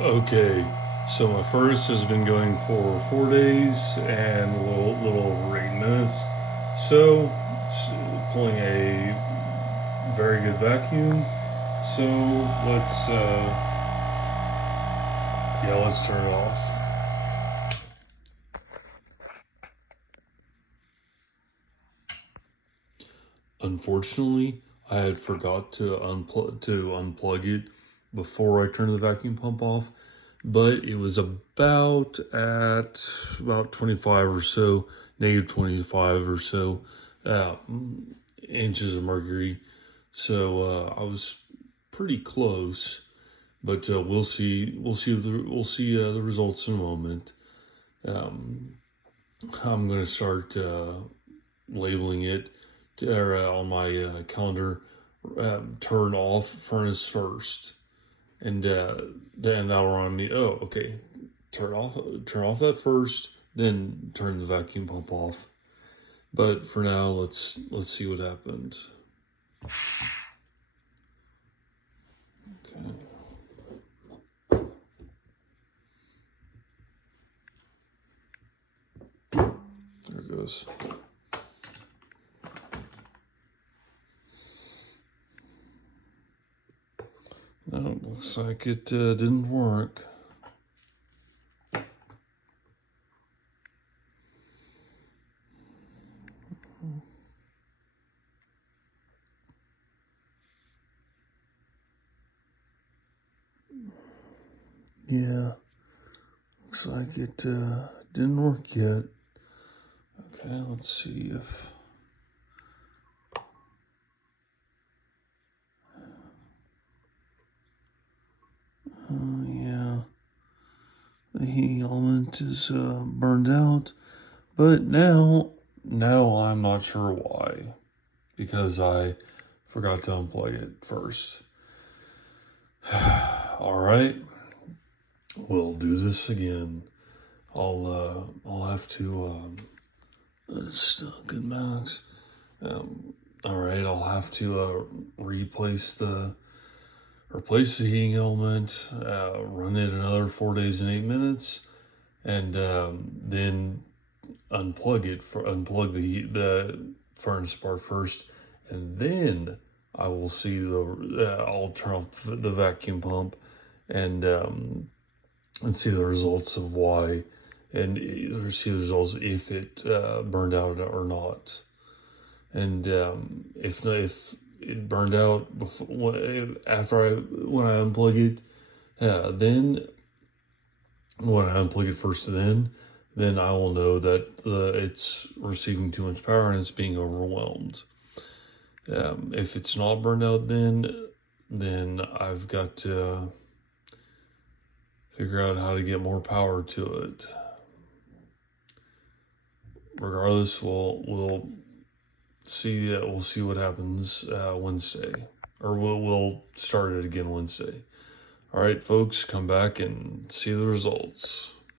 Okay, so my furnace has been going for 4 days and a little over 8 minutes. So, pulling a very good vacuum. So let's turn it off. Unfortunately, I had forgot to unplug it before I turned the vacuum pump off, but it was about at about 25 or so, negative 25 or so uh, inches of mercury. So I was pretty close, but we'll see. We'll see the results in a moment. Um, I'm going to start labeling it on my calendar. Turn off furnace first, and then that'll remind me. Oh, okay. Turn off that first, then turn the vacuum pump off. But for now, let's see what happens. Okay. There it goes. No, looks like it didn't work. Yeah, looks like it didn't work yet. Okay, let's see if... yeah, the heating element is burned out, but now I'm not sure why, because I forgot to unplug it first. All right, we'll do this again. I'll have to good max. All right, I'll have to replace the heating element, run it another 4 days and 8 minutes, and then unplug the furnace part first, and then I'll turn off the vacuum pump and see the results of why, and see the results if it burned out or not. And if it burned out before, when I unplug it, then when I unplug it first, then I will know that it's receiving too much power and it's being overwhelmed. If it's not burned out, then I've got to figure out how to get more power to it. Regardless, we'll see. We'll see what happens Wednesday, or we'll start it again Wednesday. All right, folks, come back and see the results.